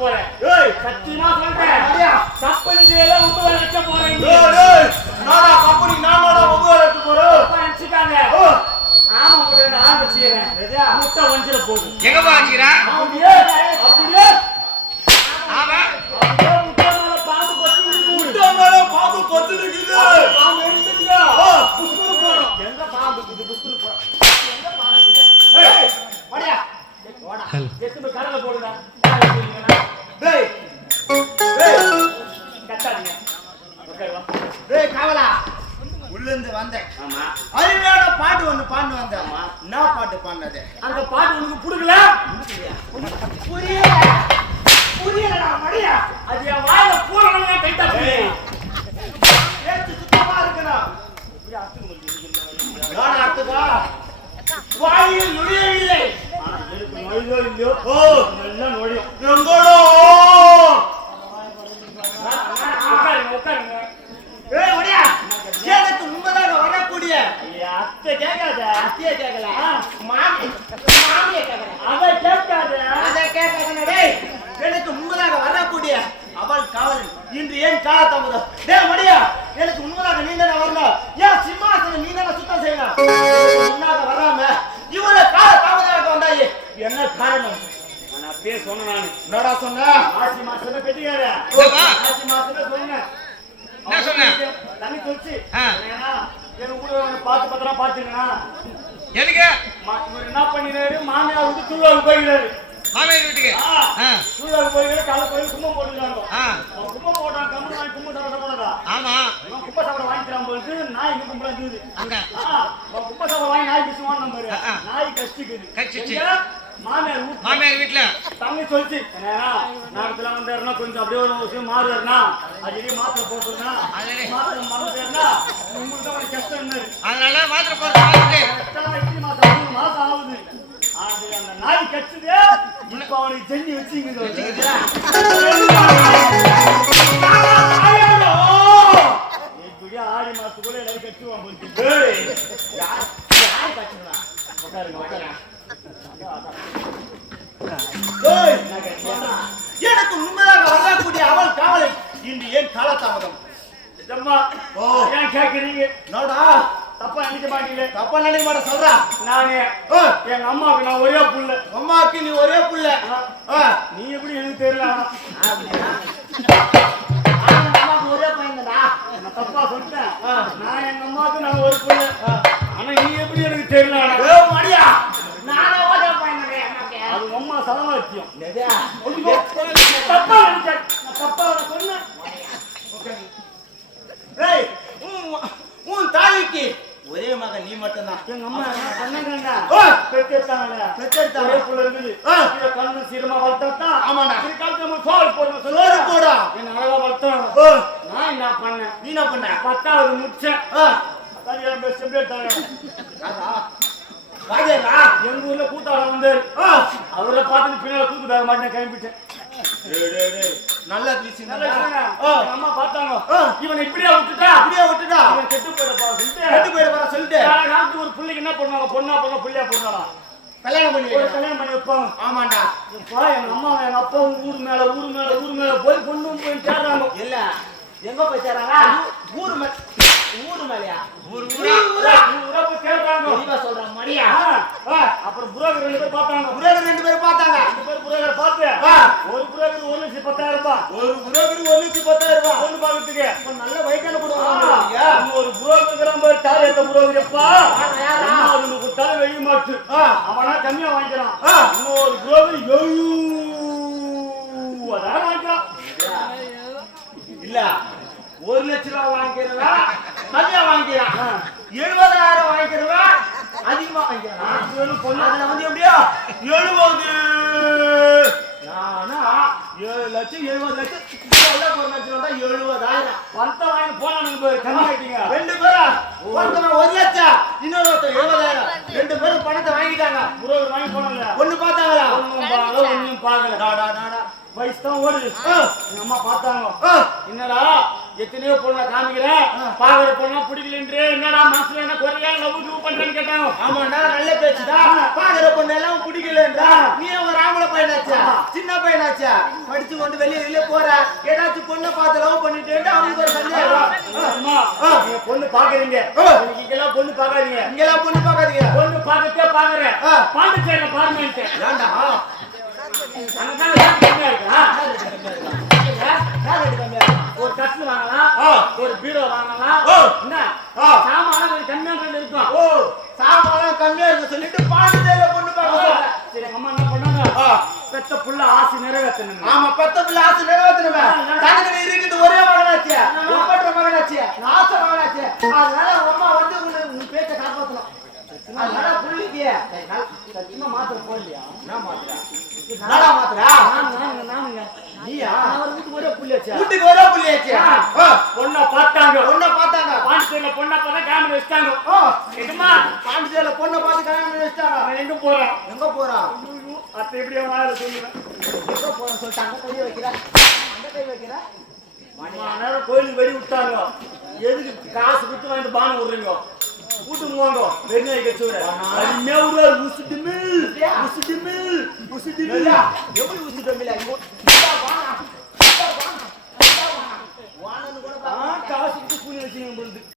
போறேன். சத்தியமா சொல்றேன். கம்பெனி எல்லாம் உங்க வைக்க போறேன். நாடா கம்பெனி நானோட உங்க வைக்க போறேன். நினைச்சுக்காங்க. ஆமா கூட நான் வச்சுக்கிறேன். முட்டை வஞ்சிர போகுது. எங்க வாச்சிரா? அப்படியே அப்படியே. ஆமா. முட்டை மேல பாம்பு கொத்து இருக்குது. பாம்பு எடுத்துட்டியா? புஸ்குரு போறோம். எங்க பாம்பு இருக்குது? புஸ்குரு போறோம். எங்க பாம்பு இருக்குது? ஏய் வாடியா. வாடா. எத்துமே கடல போடுடா. டேய். டேய். கட்டாதீங்க. ஓகே வா. டேய் காவலா. உள்ளந்து வந்தேன். ஆமா. அருமையான பாட்டு ஒன்னு பாண்டு வந்தேன். ஆமா. என்ன பாட்டு பாடுனது? அந்த பாட்டு உனக்கு புடிக்கல? புரியல. புரியலடா மடியா. அது என் வாயில பூரணமா கைட்டா போய். ஏத்து சுத்தமா இருக்கடா. இப்படி அத்துக்கு வந்து நான் அத்துக்கா. வாயில் நுழையவில்லை. ஆனா எனக்கு நுழையோ இல்லையோ. நல்லா நுழையும். எங்கடோ? உட்காருங்க. ஏய் மடியா. எனக்கு உண்மையாக வரக்கூடிய அத்தை கேட்காத. அத்தைய கேட்கல. மாமிய கேட்கல. அதை கேட்காத. அதை கேட்காத. டேய் எனக்கு உண்மையாக வரக்கூடிய அவள் காவலன் இன்று ஏன் காலதாமதம்? டேய் மடியா எனக்கு உண்மையாக நீ தானே வரணும். ஏன் சிம்மாசனம் நீ தானே சுத்தம் செய்யணும். முன்னாக வராம இவ்வளவு காலதாமதமாக வந்தாயே என்ன காரணம்? நான் அப்பயே சொன்னேன். நான் என்னடா சொன்ன? ஆசி மாசமே பெட்டிக்கார. ஆசி மாசமே சொன்னேன். என்ன சொன்ன? தண்ணி தொளிச்சு எனக்கு கூட பார்த்து பத்திரம் பாத்துக்கா. எதுக்கு என்ன பண்ணினாரு? மாமியார் வந்து திருவிழாவுக்கு போயிடுறாரு. மாமியார் வீட்டுக்கு திருவிழாவுக்கு போயிடுறாரு. காலை போய் கும்பம் போட்டுருக்காங்க. கும்பம் போட்டான். கம்பு வாங்கி கும்பம் சாப்பிட போனதா? ஆமா. கும்ப சாப்பிட வாங்கிக்கிறான் போது நாய் இங்க கும்பலா இருக்குது. கும்ப சாப்பிட வாங்கி நாய் பிசுவான் நம்பரு. நாய் கஷ்டிக்குது. மாமியார் வீட்டுல தண்ணி சொல்லிச்சு. நேரத்துல வந்தாருன்னா கொஞ்சம் அப்படியே ஒரு விஷயம் மாறுவாருன்னா அடிக்கடி மாத்திரை போட்டுருந்தா மாத்திரை மறந்துட்டா உங்களுக்கு தான் கஷ்டம் என்ன? அதனால மாத்திரை போட்டு மாசம் ஆகுது. அது அந்த நாய் கச்சுது. இப்ப அவனுக்கு செஞ்சு வச்சுங்க. ஆடி மாசத்துக்குள்ள எல்லாரும் கச்சுவான் போச்சு. யார் கச்சுங்களா? உட்காருங்க உட்காருங்க. எனக்கு முன்னதாக வரக்கூடிய அவள் காவலை இன்று ஏன் காலதாமதம்? ஏன் கேட்கிறீங்க? நோடா தப்பா நினைக்க மாட்டீங்களே. தப்பா நினைக்க மாட்டேன் சொல்றா. நானு எங்க அம்மாவுக்கு நான் ஒரே புள்ள. அம்மாவுக்கு நீ ஒரே புள்ள. நீ எப்படி எனக்கு தெரியல. அம்மாவுக்கு ஒரே பையன்டா. நான் தப்பா சொல்லிட்டேன். நான் எங்க அம்மாவுக்கு நான் ஒரு புள்ள. ஆனா நீ எப்படி எனக்கு தெரியல. மடியா நானே ஒரே பையன். அது அம்மா சலவாச்சியம். தப்பா நினைச்சேன். தப்பா சொன்னேன். உன் தாய்க்கு ஒரே மகன் நீ மட்டும்தான். எங்க அம்மா சொன்னாங்கடா. பெத்தெடுத்தாங்கடா. பெத்தெடுத்தாங்க புள்ள இருக்குது. இத கண்ணு சீரமா வளர்த்தா. ஆமாடா. இந்த காலத்துல சோறு போடுற சோறு போடா. என்ன அழகா வளர்த்தா. நான் என்ன பண்ணேன்? நீ என்ன பண்ண? 10வது முடிச்சேன். சரியா பெஸ்ட் பேட்டாங்க. ராஜேரா எங்க ஊர்ல கூத்தாட வந்தாரு. அவரை பார்த்து பின்னால கூத்து பேக மாட்டேன் கிளம்பிட்டேன். நல்லா அம்மா பார்த்தாங்க. இவனை இப்படியா விட்டுட்டா இவன் கெட்டு போயிட சொல்லிட்டு நாட்டு ஒரு பிள்ளைக்கு என்ன பண்ணுவாங்க? பொண்ணா பொண்ணா புள்ளியா போடுறாங்க. கல்யாணம் பண்ணி வைப்பாங்க. ஆமாண்டா. எங்க அம்மா எங்க அப்பா ஊரு மேல போய் பொண்ணு போய் சேர்றாங்க. இல்ல எங்க போய் சேர்றாங்க? ஊரு மேலயா? ஊரா போய் சேர்றாங்க. நீங்க சொல்ற மாதிரியா? அப்புறம் புரோக்கர் 2 பேர் பார்த்தாங்க. ரெண்டு பேர் புரோக்கர் பார்த்து ஒரு புரோக்கர் 1,10,000 ரூபாய். ஒரு புரோக்கர் 1,10,000 ரூபாய். ஒண்ணு பாக்கிறதுக்கு நல்ல வைக்கான கொடுவாங்க. ஒரு புரோக்கர் நம்ம டார்கெட் புரோக்கர் எப்பா அது கொடுத்தாலும் வெளிய மாட்டு. அவனா கம்மியா வாங்கிக்கிறான். இன்னொரு புரோக்கர் 70,000 வாங்கிக்கிறான். இல்ல 1 லட்சம் ரூபாய் வாங்கிக்கிறவா கம்மியா வாங்கிக்கிறான். 70,000 வாங்கிக்கிறவா அதிகமா வாங்கிக்கிறான். பொண்ணு வந்து எப்படியா 70 நானா 7 லட்சம் 70 லட்சம் 1 லட்சம் வந்தா 70,000 வந்த வாங்கி போனானுங்க. கம்மி ஆயிட்டீங்க. 2 பேரா? ஒருத்தன் 1 லட்சம் இன்னொரு 70,000. 2 பேரும் பணத்தை வாங்கிட்டாங்க. புரோக்கர் வாங்கி போனாங்க. ஒண்ணு பார்த்தாங்களா? ஒண்ணும் பார்க்கல. டாடா வயசு தான் ஓடுது. எங்க அம்மா பார்த்தாங்க. என்னடா எத்தனையோ பொண்ணை காமிக்கிறேன். பாக்குற பொண்ணா பிடிக்கலன்றே. என்னடா மனசுல என்ன குறையா லவ் பண்றேன்னு கேட்டாங்க. ஆமாண்டா நல்ல பேச்சுதான். பாக்குற பொண்ணு எல்லாம் பிடிக்கலன்றா. நீ ஒரு ஆம்பளை பையனாச்சா சின்ன பையனாச்சா படிச்சு கொண்டு வெளியே போற ஏதாச்சும் பொண்ணை பார்த்து லவ் பண்ணிட்டு அவனுக்கு ஒரு சந்தேகம். நீங்க பொண்ணு பாக்குறீங்க இங்கெல்லாம் பொண்ணு பாக்காதீங்க இங்கெல்லாம் பொண்ணு பார்க்காதீங்க. பொண்ணு பாக்கத்தே பாக்குறேன் பாண்டிச்சேரியில பாருங்க ஏண்டா ஒரு கட்டில் வாங்கலாம் ஒரு பீரோ வாங்கலாம் என்ன சாமான கொஞ்சம் கம்மியா இருக்கும். ஓ சாமான் கம்மியா இருக்கு சொல்லிட்டு பாண்டிச்சேரியில பொண்ணு பார்க்க. சரி எங்க அம்மா என்ன பண்ணாங்க பெத்த புள்ள ஆசை நிறைவேற்றணும். ஆமா பெத்த பிள்ளை ஆசை நிறைவேற்றணுமே. தனக்கு இருக்குது ஒரே மகனாச்சு ஒப்பற்ற மகனாச்சு ஆசை மகனாச்சு. அதனால அம்மா வந்து உன் பேச்ச காப்பாத்தலாம். அதனால புள்ளிக்கு சத்தியமா மாத்திரை போடலையா? நான் மாத்துறேன். நாடா மாத்துறா நானுங்க நீயா அவர் வீட்டுக்கு ஒரே புள்ளியாச்சு வீட்டுக்கு ஒரே புள்ளியாச்சு. பொண்ணை பார்த்தாங்க பொண்ணை பார்த்தாங்க. பாண்டிச்சேரியில பொண்ணை பார்த்தா கேமரா வச்சுட்டாங்க. எதுமா பாண்டிச்சேரியில பொண்ணை பார்த்து கல்யாணம் வச்சுட்டாங்க. அவன் எங்க போறான்? எங்க போறான்? அத்தை எப்படியா வாயில சொல்லுவேன். எங்க போறான் சொல்லிட்டு அங்க கை வைக்கிறா அந்த கை வைக்கிறா. நேரம் கோயிலுக்கு வெடி விட்டாங்க. எதுக்கு காசு கொடுத்து வாங்கிட்டு பானம் விடுறீங்க? கூட்டுங்க வாங்க வெண்ணெய் கச்சூர அருமையா விடுவார். உசுடிமில் எப்படி ஊசிட்டோம் காசு கொடுத்து கூலி வச்சுங்க